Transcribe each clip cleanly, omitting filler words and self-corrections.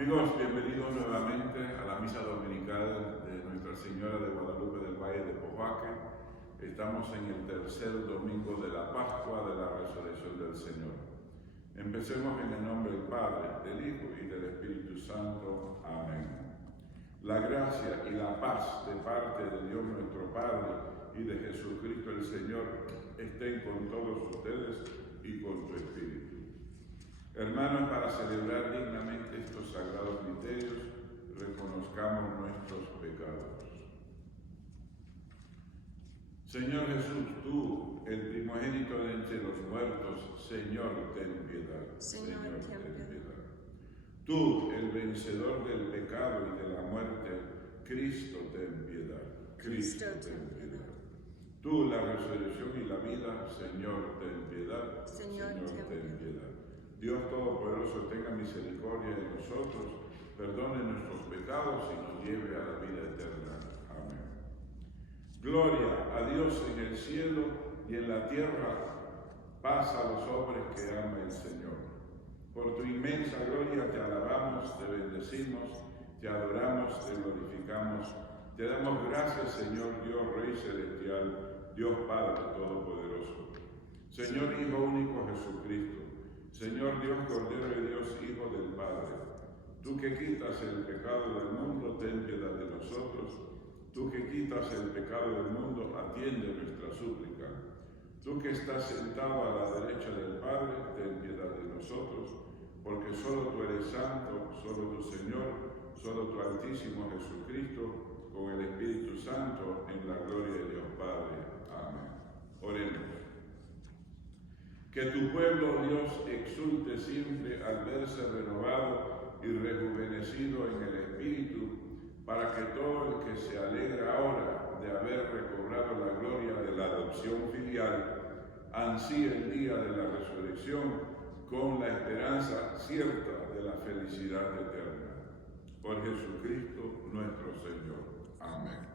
Amigos, bienvenidos nuevamente a la misa dominical de Nuestra Señora de Guadalupe del Valle de Pojoaque. Estamos en el tercer domingo de la Pascua de la Resurrección del Señor. Empecemos en el nombre del Padre, del Hijo y del Espíritu Santo. Amén. La gracia y la paz de parte de Dios nuestro Padre y de Jesucristo el Señor estén con todos ustedes y con tu Espíritu. Hermanos, para celebrar dignamente estos sagrados misterios, reconozcamos nuestros pecados. Señor Jesús, tú, el primogénito de entre los muertos, Señor, ten piedad. Señor, ten piedad. Tú, el vencedor del pecado y de la muerte, Cristo, ten piedad. Cristo, ten piedad. Tú, la resurrección y la vida, Señor, ten piedad. Señor, ten piedad. Dios Todopoderoso tenga misericordia de nosotros, perdone nuestros pecados y nos lleve a la vida eterna. Amén. Gloria a Dios en el cielo y en la tierra, paz a los hombres que ama el Señor. Por tu inmensa gloria te alabamos, te bendecimos, te adoramos, te glorificamos. Te damos gracias, Señor Dios, Rey Celestial, Dios Padre Todopoderoso. Señor Hijo único Jesucristo, Señor Dios, Cordero de Dios, Hijo del Padre, tú que quitas el pecado del mundo, ten piedad de nosotros. Tú que quitas el pecado del mundo, atiende nuestra súplica. Tú que estás sentado a la derecha del Padre, ten piedad de nosotros, porque solo tú eres santo, solo tu Señor, solo tu Altísimo Jesucristo, con el Espíritu Santo, en la gloria de Dios Padre. Amén. Oremos. Que tu pueblo, Dios, exulte siempre al verse renovado y rejuvenecido en el Espíritu, para que todo el que se alegra ahora de haber recobrado la gloria de la adopción filial, ansíe el día de la resurrección con la esperanza cierta de la felicidad eterna. Por Jesucristo nuestro Señor. Amén.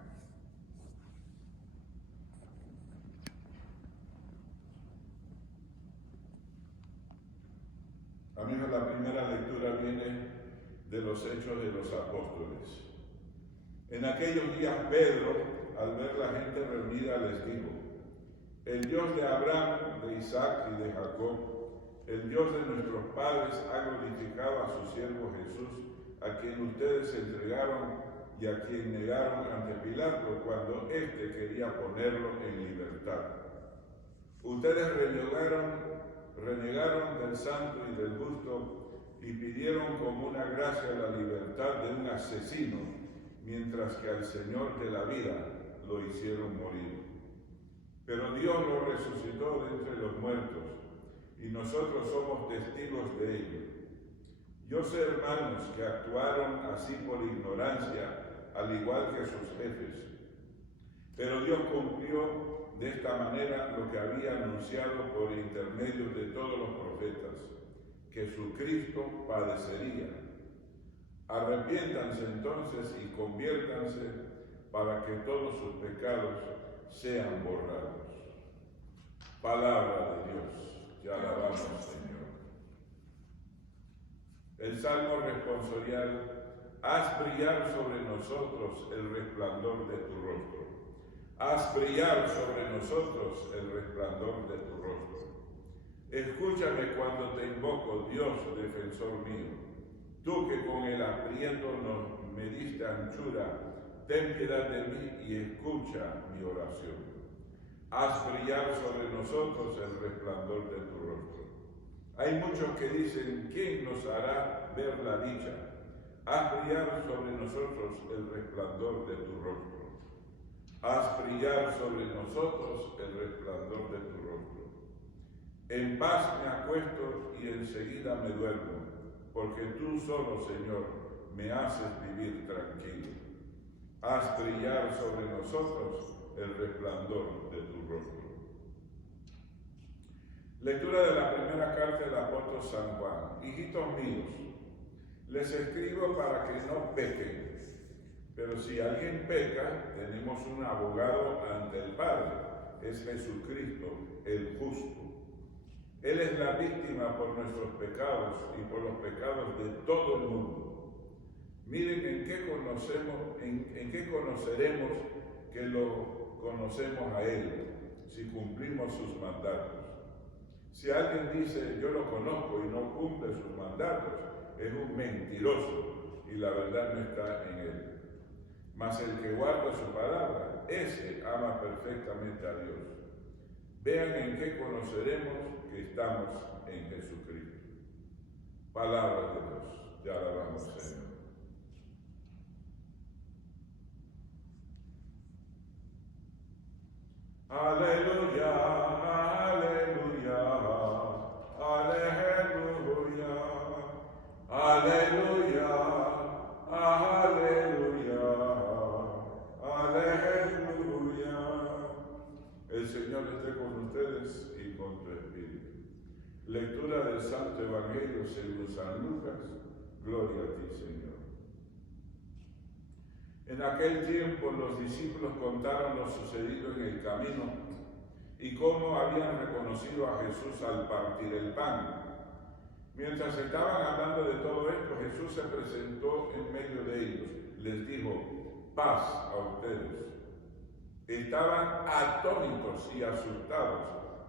Amigos, la primera lectura viene de los Hechos de los Apóstoles. En aquellos días Pedro, al ver la gente reunida, les dijo: el Dios de Abraham, de Isaac y de Jacob, el Dios de nuestros padres, ha glorificado a su siervo Jesús, a quien ustedes entregaron y a quien negaron ante Pilato cuando éste quería ponerlo en libertad. Ustedes renegaron del santo y del justo y pidieron como una gracia la libertad de un asesino, mientras que al Señor de la vida lo hicieron morir. Pero Dios lo resucitó de entre los muertos, y nosotros somos testigos de ello. Yo sé, hermanos, que actuaron así por ignorancia, al igual que sus jefes. Pero Dios cumplió de esta manera lo que había anunciado por intermedio de todos los profetas, que su Cristo padecería. Arrepiéntanse entonces y conviértanse para que todos sus pecados sean borrados. Palabra de Dios, te alabamos, Señor. El Salmo responsorial: haz brillar sobre nosotros el resplandor de tu rostro. Haz brillar sobre nosotros el resplandor de tu rostro. Escúchame cuando te invoco, Dios, defensor mío. Tú que con el aprieto me diste anchura, ten piedad de mí y escucha mi oración. Haz brillar sobre nosotros el resplandor de tu rostro. Hay muchos que dicen: ¿quién nos hará ver la dicha? Haz brillar sobre nosotros el resplandor de tu rostro. Haz brillar sobre nosotros el resplandor de tu rostro. En paz me acuesto y enseguida me duermo, porque tú solo, Señor, me haces vivir tranquilo. Haz brillar sobre nosotros el resplandor de tu rostro. Lectura de la primera carta del apóstol San Juan. Hijitos míos, les escribo para que no pequen. Pero si alguien peca, tenemos un abogado ante el Padre, es Jesucristo, el justo. Él es la víctima por nuestros pecados y por los pecados de todo el mundo. Miren en qué conoceremos que lo conocemos a Él, si cumplimos sus mandatos. Si alguien dice, yo lo conozco y no cumple sus mandatos, es un mentiroso y la verdad no está en él. Mas el que guarda su palabra, ese ama perfectamente a Dios. Vean en qué conoceremos que estamos en Jesucristo. Palabra de Dios. Te alabamos, Señor. Aleluya, aleluya, aleluya, aleluya, aleluya, aleluya. El Señor esté con ustedes y con tu espíritu. Lectura del Santo Evangelio según San Lucas. Gloria a ti, Señor. En aquel tiempo los discípulos contaron lo sucedido en el camino y cómo habían reconocido a Jesús al partir el pan. Mientras estaban hablando de todo esto, Jesús se presentó en medio de ellos. Les dijo, paz a ustedes. Estaban atónitos y asustados,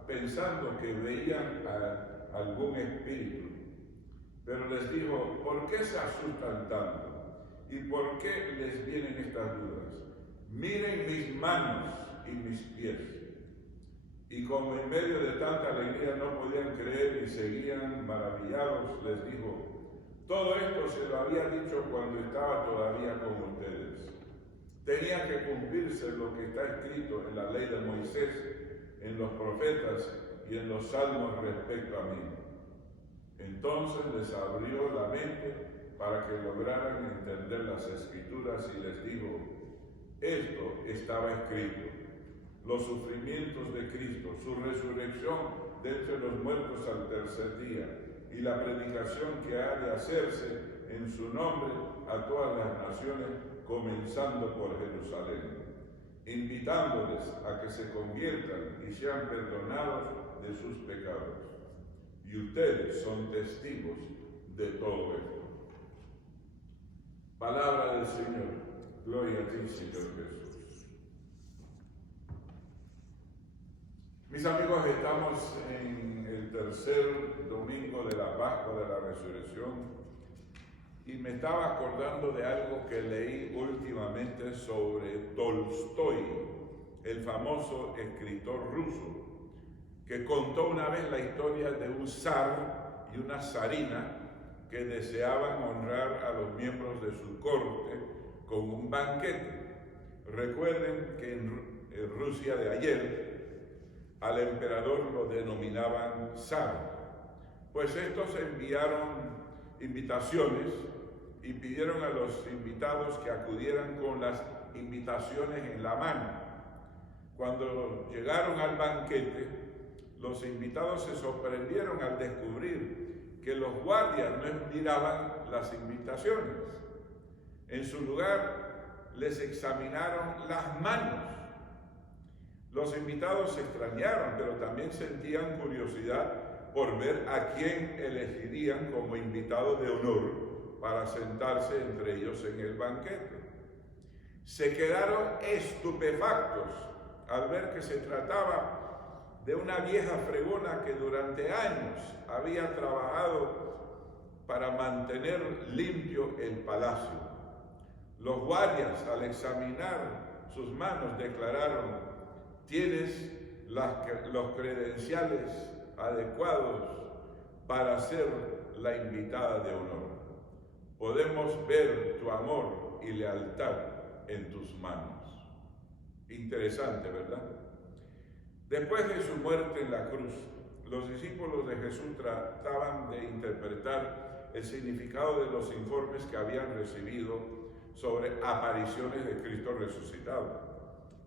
pensando que veían a algún espíritu. Pero les dijo, ¿por qué se asustan tanto? ¿Y por qué les vienen estas dudas? Miren mis manos y mis pies. Y como en medio de tanta alegría no podían creer y seguían maravillados, les dijo, todo esto se lo había dicho cuando estaba todavía con ustedes. Tenía que cumplirse lo que está escrito en la ley de Moisés, en los profetas y en los salmos respecto a mí. Entonces les abrió la mente para que lograran entender las Escrituras y les dijo, esto estaba escrito, los sufrimientos de Cristo, su resurrección de entre los muertos al tercer día y la predicación que ha de hacerse en su nombre a todas las naciones, comenzando por Jerusalén, invitándoles a que se conviertan y sean perdonados de sus pecados. Y ustedes son testigos de todo esto. Palabra del Señor. Gloria a ti, Señor Jesús. Mis amigos, estamos en el tercer domingo de la Pascua de la Resurrección y me estaba acordando de algo que leí últimamente sobre Tolstoy, el famoso escritor ruso, que contó una vez la historia de un zar y una zarina que deseaban honrar a los miembros de su corte con un banquete. Recuerden que en Rusia de ayer al emperador lo denominaban zar. Pues estos enviaron invitaciones y pidieron a los invitados que acudieran con las invitaciones en la mano. Cuando llegaron al banquete, los invitados se sorprendieron al descubrir que los guardias no miraban las invitaciones. En su lugar, les examinaron las manos. Los invitados se extrañaron, pero también sentían curiosidad por ver a quién elegirían como invitado de honor para sentarse entre ellos en el banquete. Se quedaron estupefactos al ver que se trataba de una vieja fregona que durante años había trabajado para mantener limpio el palacio. Los guardias, al examinar sus manos, declararon, tienes los credenciales adecuados para ser la invitada de honor. Podemos ver tu amor y lealtad en tus manos. Interesante, ¿verdad? Después de su muerte en la cruz, los discípulos de Jesús trataban de interpretar el significado de los informes que habían recibido sobre apariciones de Cristo resucitado.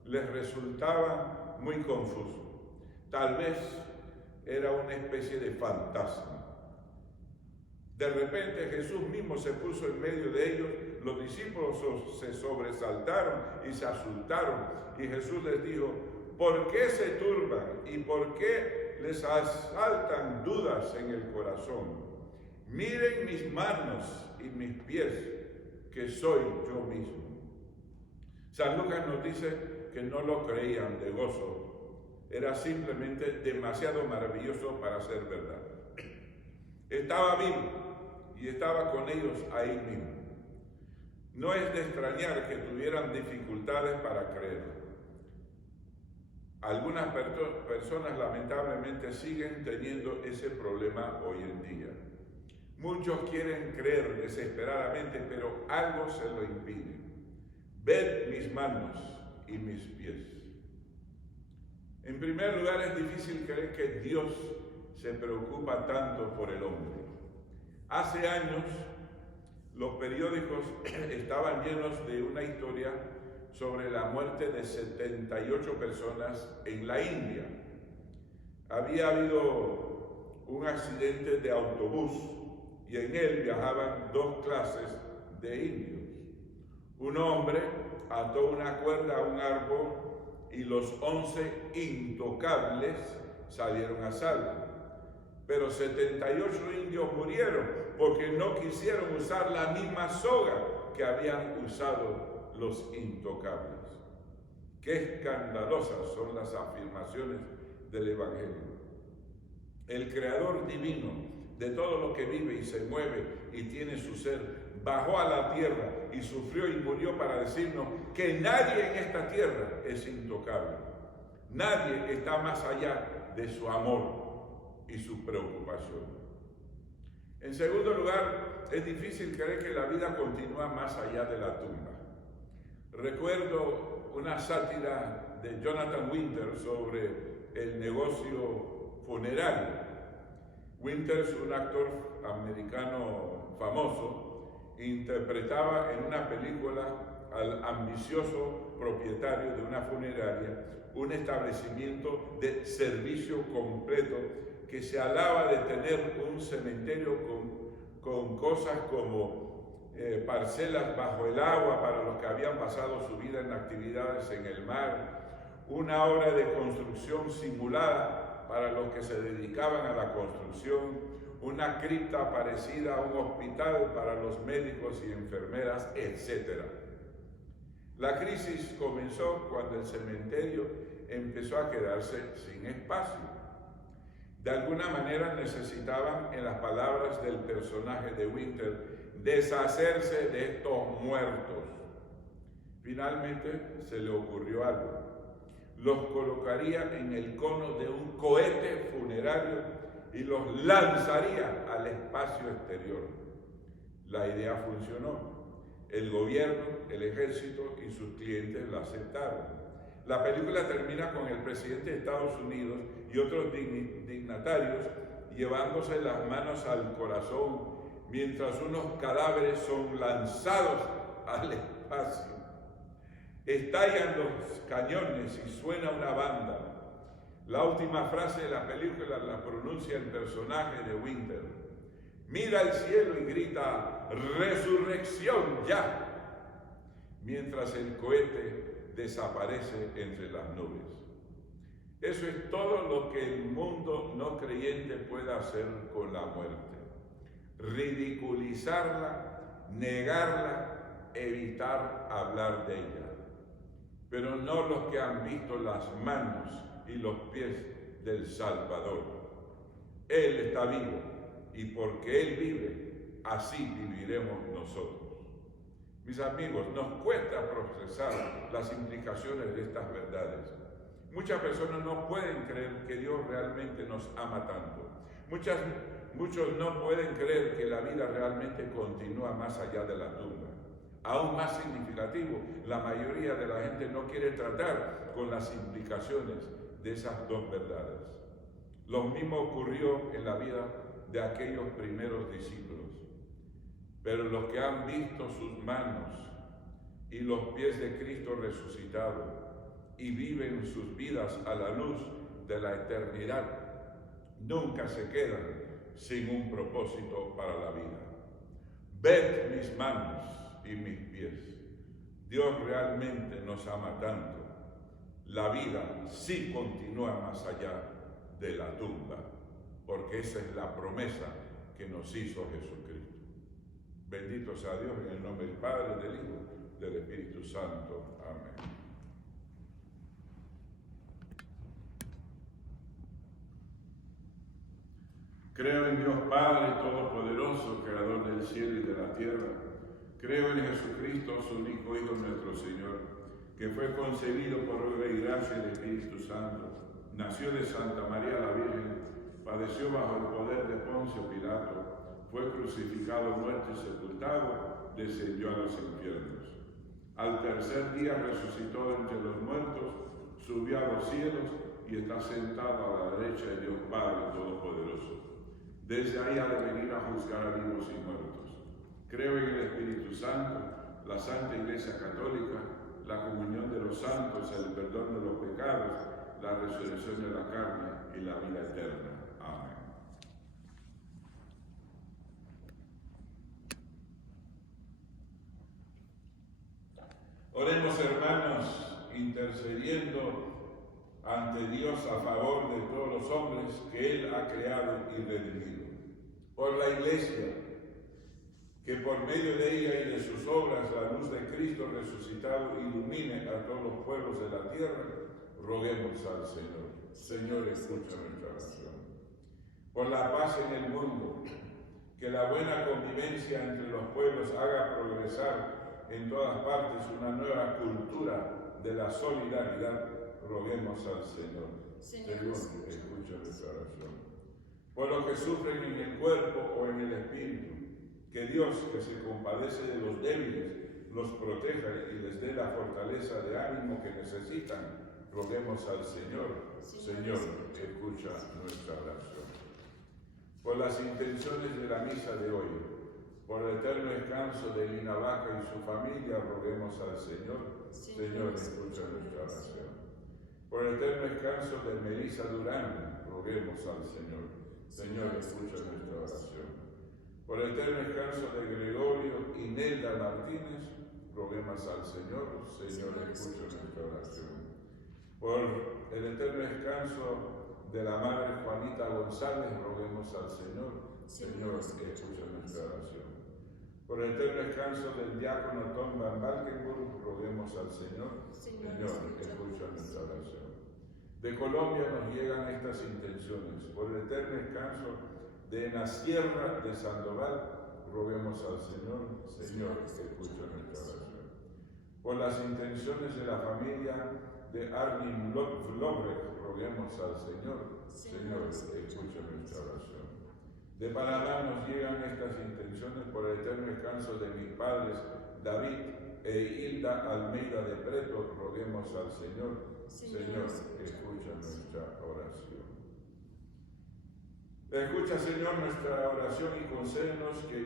Les resultaba muy confuso. Tal vez era una especie de fantasma. De repente Jesús mismo se puso en medio de ellos, los discípulos se sobresaltaron y se asustaron, y Jesús les dijo, ¿por qué se turban y por qué les asaltan dudas en el corazón? Miren mis manos y mis pies, que soy yo mismo. San Lucas nos dice que no lo creían de gozo, era simplemente demasiado maravilloso para ser verdad. Estaba vivo y estaba con ellos ahí mismo. No es de extrañar que tuvieran dificultades para creerlo. Algunas personas lamentablemente siguen teniendo ese problema hoy en día. Muchos quieren creer desesperadamente, pero algo se lo impide. Ved mis manos y mis pies. En primer lugar, es difícil creer que Dios se preocupa tanto por el hombre. Hace años, los periódicos estaban llenos de una historia sobre la muerte de 78 personas en la India. Había habido un accidente de autobús y en él viajaban 2 clases de indios. Un hombre ató una cuerda a un árbol y los 11 intocables salieron a salvo. Pero 78 indios murieron porque no quisieron usar la misma soga que habían usado los intocables. Qué escandalosas son las afirmaciones del Evangelio. El Creador divino de todo lo que vive y se mueve y tiene su ser, bajó a la tierra y sufrió y murió para decirnos que nadie en esta tierra es intocable. Nadie está más allá de su amor y su preocupación. En segundo lugar, es difícil creer que la vida continúa más allá de la tumba. Recuerdo una sátira de Jonathan Winter sobre el negocio funerario. Winter es un actor americano famoso, interpretaba en una película al ambicioso propietario de una funeraria, un establecimiento de servicio completo que se alaba de tener un cementerio con cosas como parcelas bajo el agua para los que habían pasado su vida en actividades en el mar, una obra de construcción simulada para los que se dedicaban a la construcción, una cripta parecida a un hospital para los médicos y enfermeras, etc. La crisis comenzó cuando el cementerio empezó a quedarse sin espacio. De alguna manera necesitaban, en las palabras del personaje de Winter, deshacerse de estos muertos. Finalmente se le ocurrió algo. Los colocaría en el cono de un cohete funerario y los lanzaría al espacio exterior. La idea funcionó. El gobierno, el ejército y sus clientes la aceptaron. La película termina con el presidente de Estados Unidos y otros dignatarios llevándose las manos al corazón mientras unos cadáveres son lanzados al espacio. Estallan los cañones y suena una banda. La última frase de la película la pronuncia el personaje de Winter. Mira al cielo y grita, ¡resurrección ya! Mientras el cohete desaparece entre las nubes. Eso es todo lo que el mundo no creyente puede hacer con la muerte. Ridiculizarla, negarla, evitar hablar de ella. Pero no los que han visto las manos y los pies del Salvador. Él está vivo y porque Él vive, así viviremos nosotros. Mis amigos, nos cuesta procesar las implicaciones de estas verdades. Muchas personas no pueden creer que Dios realmente nos ama tanto. Muchos no pueden creer que la vida realmente continúa más allá de la tumba. Aún más significativo, la mayoría de la gente no quiere tratar con las implicaciones de esas dos verdades. Lo mismo ocurrió en la vida de aquellos primeros discípulos. Pero los que han visto sus manos y los pies de Cristo resucitado y viven sus vidas a la luz de la eternidad, nunca se quedan sin un propósito para la vida. Ved mis manos y mis pies. Dios realmente nos ama tanto. La vida sí continúa más allá de la tumba, porque esa es la promesa que nos hizo Jesucristo. Bendito sea Dios, en el nombre del Padre, del Hijo, del Espíritu Santo. Amén. Creo en Dios Padre Todopoderoso, Creador del cielo y de la tierra. Creo en Jesucristo, su único Hijo nuestro Señor, que fue concebido por obra y gracia del Espíritu Santo. Nació de Santa María la Virgen, padeció bajo el poder de Poncio Pilato, fue crucificado, muerto y sepultado, descendió a los infiernos. Al tercer día resucitó entre los muertos, subió a los cielos y está sentado a la derecha de Dios Padre Todopoderoso. Desde ahí ha de venir a juzgar a vivos y muertos. Creo en el Espíritu Santo, la Santa Iglesia Católica, la comunión de los santos, el perdón de los pecados, la resurrección de la carne y la vida eterna. Amén. Oremos, hermanos, intercediendo ante Dios a favor de todos los hombres que Él ha creado y redimido. Por la Iglesia, que por medio de ella y de sus obras la luz de Cristo resucitado ilumine a todos los pueblos de la tierra, roguemos al Señor. Señor, escucha nuestra oración. Por la paz en el mundo, que la buena convivencia entre los pueblos haga progresar en todas partes una nueva cultura de la solidaridad, roguemos al Señor. Señor, escucha nuestra oración. Por los que sufren en el cuerpo o en el espíritu, que Dios, que se compadece de los débiles, los proteja y les dé la fortaleza de ánimo que necesitan, roguemos al Señor. Señor, escucha nuestra oración. Por las intenciones de la misa de hoy, por el eterno descanso de Lina Vaca y su familia, roguemos al Señor. Señor, escucha nuestra oración. Por el eterno descanso de Melissa Durán, roguemos al Señor. Señor, escucha nuestra oración. Por el eterno descanso de Gregorio y Nelda Martínez, roguemos al Señor. Señor, escucha nuestra oración. Por el eterno descanso de la Madre Juanita González, roguemos al Señor. Señor, escucha nuestra oración. Por el eterno descanso del diácono Tom Van Valkenburg, roguemos al Señor. Señor, escucha nuestra oración. De Colombia nos llegan estas intenciones. Por el eterno descanso de la Sierra de Sandoval, roguemos al Señor. Señor, escucha nuestra oración. Por las intenciones de la familia de Armin Lobrecht, roguemos al Señor. Señor, escucha nuestra oración. De Panamá nos llegan estas intenciones por el eterno descanso de mis padres David e Hilda Almeida de Preto, roguemos al Señor. Señor, escucha nuestra oración. Escucha, Señor, nuestra oración y concédenos que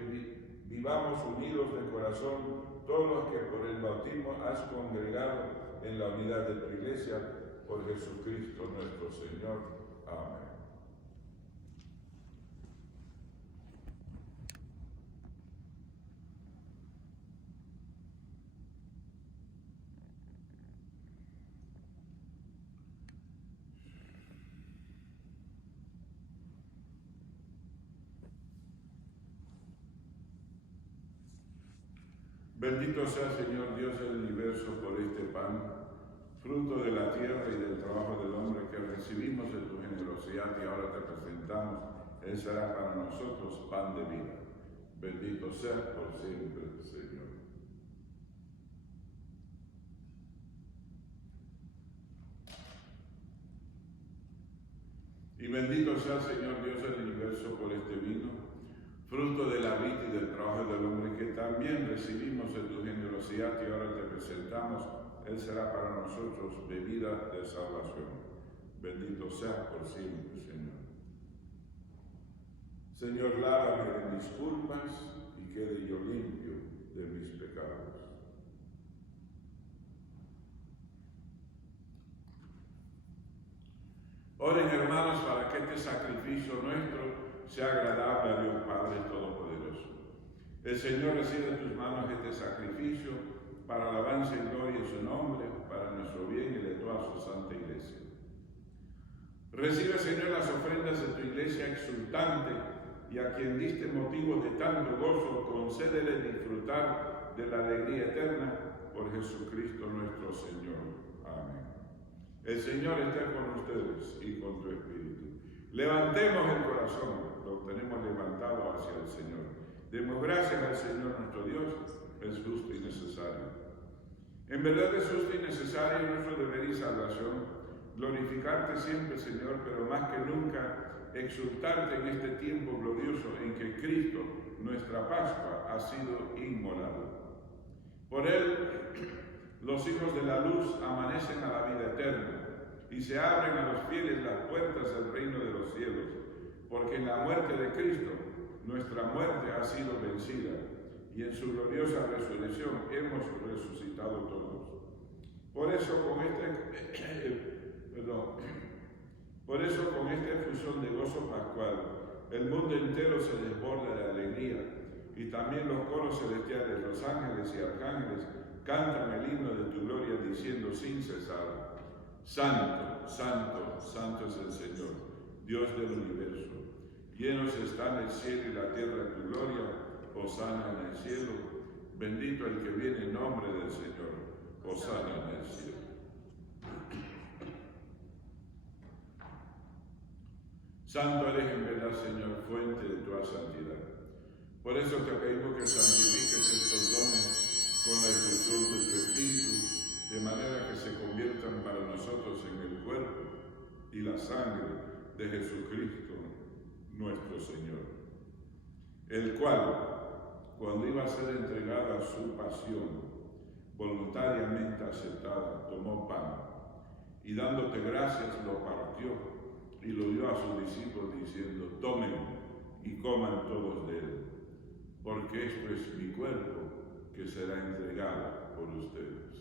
vivamos unidos de corazón todos los que por el bautismo has congregado en la unidad de tu Iglesia, por Jesucristo nuestro Señor. Amén. Bendito sea, Señor Dios del universo, por este pan, fruto de la tierra y del trabajo del hombre que recibimos de tu generosidad y ahora te presentamos. Él será para nosotros pan de vida. Bendito sea por siempre, Señor. Y bendito sea, Señor Dios del universo, por este vino, fruto de la vida y del trabajo del hombre, que también recibimos de tu generosidad y ahora te presentamos. Él será para nosotros bebida de salvación. Bendito sea por siempre, Señor. Señor, lávame de mis culpas y quede yo limpio de mis pecados. Oren, hermanos, para que este sacrificio nuestro sea agradable a Dios Padre Todopoderoso. El Señor recibe de tus manos este sacrificio para alabanza y gloria de su nombre, para nuestro bien y de toda su santa Iglesia. Recibe, Señor, las ofrendas de tu Iglesia exultante y a quien diste motivo de tanto gozo, concédele disfrutar de la alegría eterna por Jesucristo nuestro Señor. Amén. El Señor esté con ustedes y con tu espíritu. Levantemos el corazón, lo tenemos levantado hacia el Señor. Demos gracias al Señor nuestro Dios, es justo y necesario. En verdad es justo y necesario nuestro deber y salvación, glorificarte siempre, Señor, pero más que nunca exultarte en este tiempo glorioso en que Cristo, nuestra Pascua, ha sido inmolado. Por Él, los hijos de la luz amanecen a la vida eterna y se abren a los fieles las puertas del reino de los cielos, porque en la muerte de Cristo, nuestra muerte ha sido vencida, y en su gloriosa resurrección hemos resucitado todos. Por eso con esta efusión de gozo pascual, el mundo entero se desborda de alegría, y también los coros celestiales, los ángeles y arcángeles, cantan el himno de tu gloria diciendo sin cesar: Santo, Santo, Santo es el Señor, Dios del universo. Llenos están el cielo y la tierra de tu gloria. Hosana en el cielo, bendito el que viene en nombre del Señor. Hosana en el cielo. Santo eres en verdad, Señor, fuente de tu santidad. Por eso te pedimos que santifiques estos dones con la efusión de tu Espíritu, de manera que se conviertan para nosotros en el cuerpo y la sangre de Jesucristo, nuestro Señor, el cual, cuando iba a ser entregada a su pasión, voluntariamente aceptada, tomó pan y dándote gracias lo partió y lo dio a sus discípulos diciendo: tomen y coman todos de él, porque esto es mi cuerpo que será entregado por ustedes.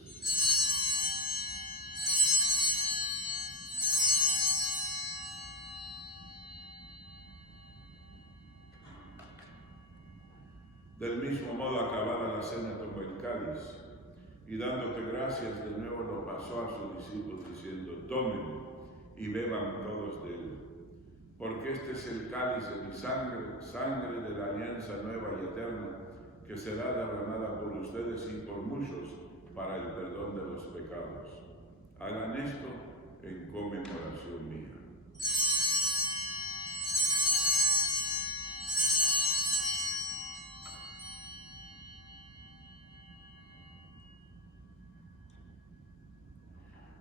Del mismo modo, acabada la cena, tomó el cáliz y dándote gracias de nuevo lo pasó a sus discípulos diciendo: tomen y beban todos de él, porque este es el cáliz de mi sangre, sangre de la alianza nueva y eterna, que será derramada por ustedes y por muchos para el perdón de los pecados. Hagan esto en conmemoración mía.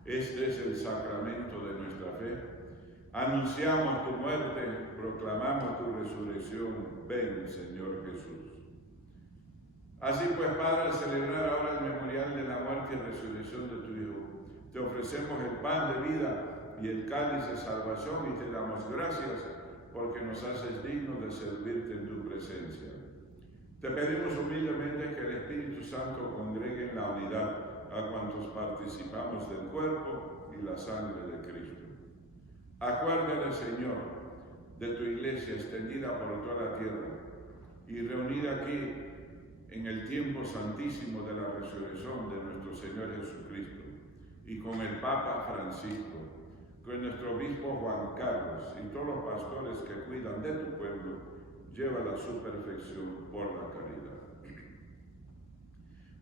Este es el sacramento de nuestra fe. Anunciamos tu muerte, proclamamos tu resurrección. Ven, Señor Jesús. Así pues, Padre, al celebrar ahora el memorial de la muerte y resurrección de tu Hijo, te ofrecemos el pan de vida y el cáliz de salvación y te damos gracias porque nos haces dignos de servirte en tu presencia. Te pedimos humildemente que el Espíritu Santo congregue en la unidad a cuantos participamos del cuerpo y la sangre de Cristo. Acuérdate, Señor, de tu iglesia extendida por toda la tierra y reunida aquí en el tiempo santísimo de la resurrección de nuestro Señor Jesucristo, y con el Papa Francisco, con nuestro obispo Juan Carlos y todos los pastores que cuidan de tu pueblo, llévala a su perfección por la caridad.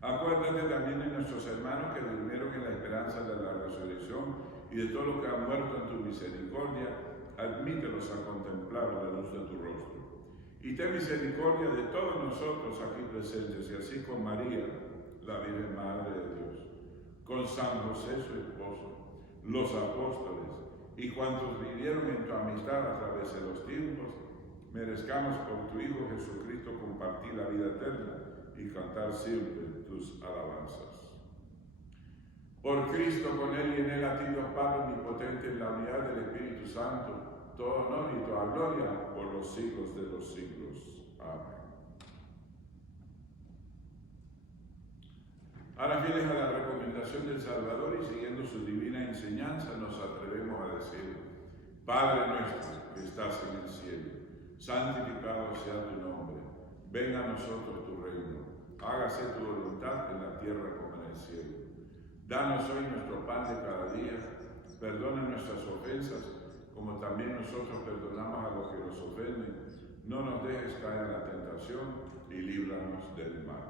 Acuérdate también de nuestros hermanos que durmieron en la esperanza de la resurrección y de todos los que han muerto en tu misericordia, admítelos a contemplar la luz de tu rostro. Y ten misericordia de todos nosotros aquí presentes, y así con María, la Virgen Madre de Dios, con San José su esposo, los apóstoles y cuantos vivieron en tu amistad a través de los tiempos, merezcamos por tu Hijo Jesucristo compartir la vida eterna y cantar siempre tus alabanzas. Por Cristo, con Él y en Él, a ti, Dios Padre omnipotente, en la unidad del Espíritu Santo, todo honor y toda gloria por los siglos de los siglos. Amén. Ahora, fieles a la recomendación del Salvador y siguiendo su divina enseñanza, nos atrevemos a decir: Padre nuestro que estás en el cielo, santificado sea tu nombre. Venga a nosotros tu reino. Hágase tu voluntad en la tierra como en el cielo. Danos hoy nuestro pan de cada día. Perdona nuestras ofensas, como también nosotros perdonamos a los que nos ofenden. No nos dejes caer en la tentación y líbranos del mal.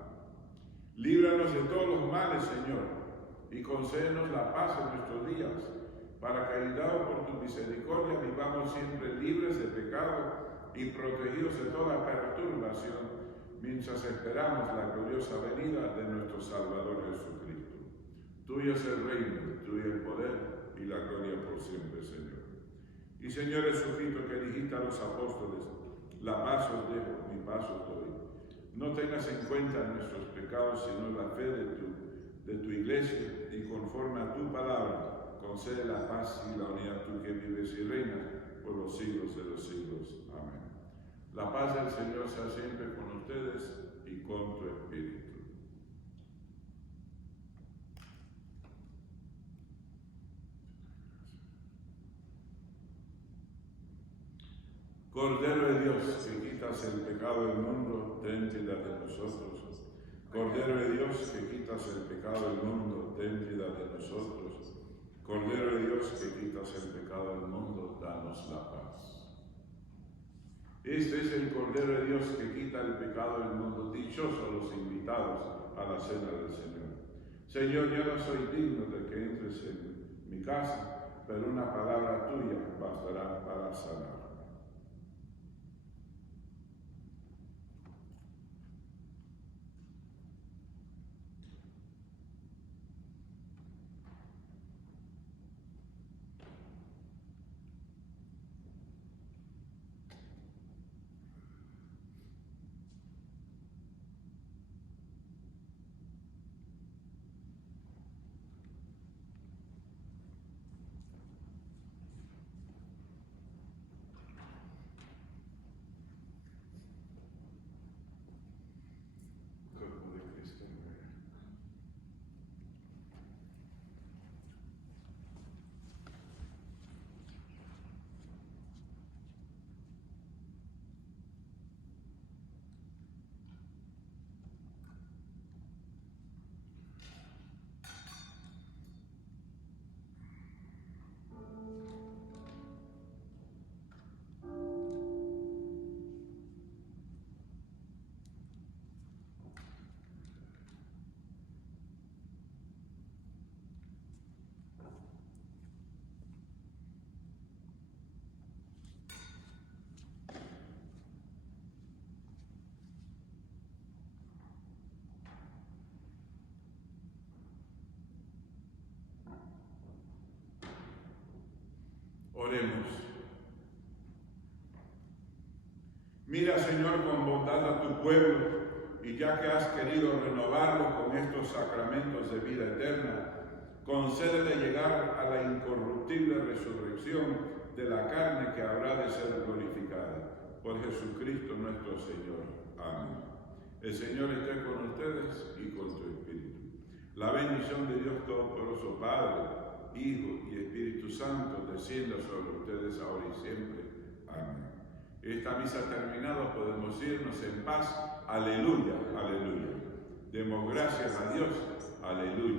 Líbranos de todos los males, Señor, y concédenos la paz en nuestros días, para que, ayudados por tu misericordia, vivamos siempre libres de pecado y protegidos de toda perturbación, mientras esperamos la gloriosa venida de nuestro Salvador Jesucristo. Tuyo es el reino, tuyo el poder y la gloria por siempre, Señor. Y Señor Jesucristo, que dijiste a los apóstoles, la paz os dejo, mi paz os doy. No tengas en cuenta nuestros pecados, sino la fe de tu iglesia, y conforme a tu palabra, concede la paz y la unidad, tú que vives y reinas por los siglos de los siglos. Amén. La paz del Señor sea siempre con ustedes y con tu espíritu. Cordero de Dios, que quitas el pecado del mundo, ten piedad de nosotros. Cordero de Dios, que quitas el pecado del mundo, ten piedad de nosotros. Cordero de Dios, que quitas el pecado del mundo, danos la paz. Este es el Cordero de Dios que quita el pecado del mundo. Dichosos los invitados a la cena del Señor. Señor, yo no soy digno de que entres en mi casa, pero una palabra tuya bastará para sanar. Oremos. Mira, Señor, con bondad a tu pueblo, y ya que has querido renovarlo con estos sacramentos de vida eterna, concédele llegar a la incorruptible resurrección de la carne que habrá de ser glorificada. Por Jesucristo nuestro Señor. Amén. El Señor esté con ustedes y con tu espíritu. La bendición de Dios Todopoderoso, Padre, Hijo y Espíritu Santo, descienda sobre ustedes ahora y siempre. Amén. Esta misa terminada, podemos irnos en paz. Aleluya, aleluya. Demos gracias a Dios. Aleluya.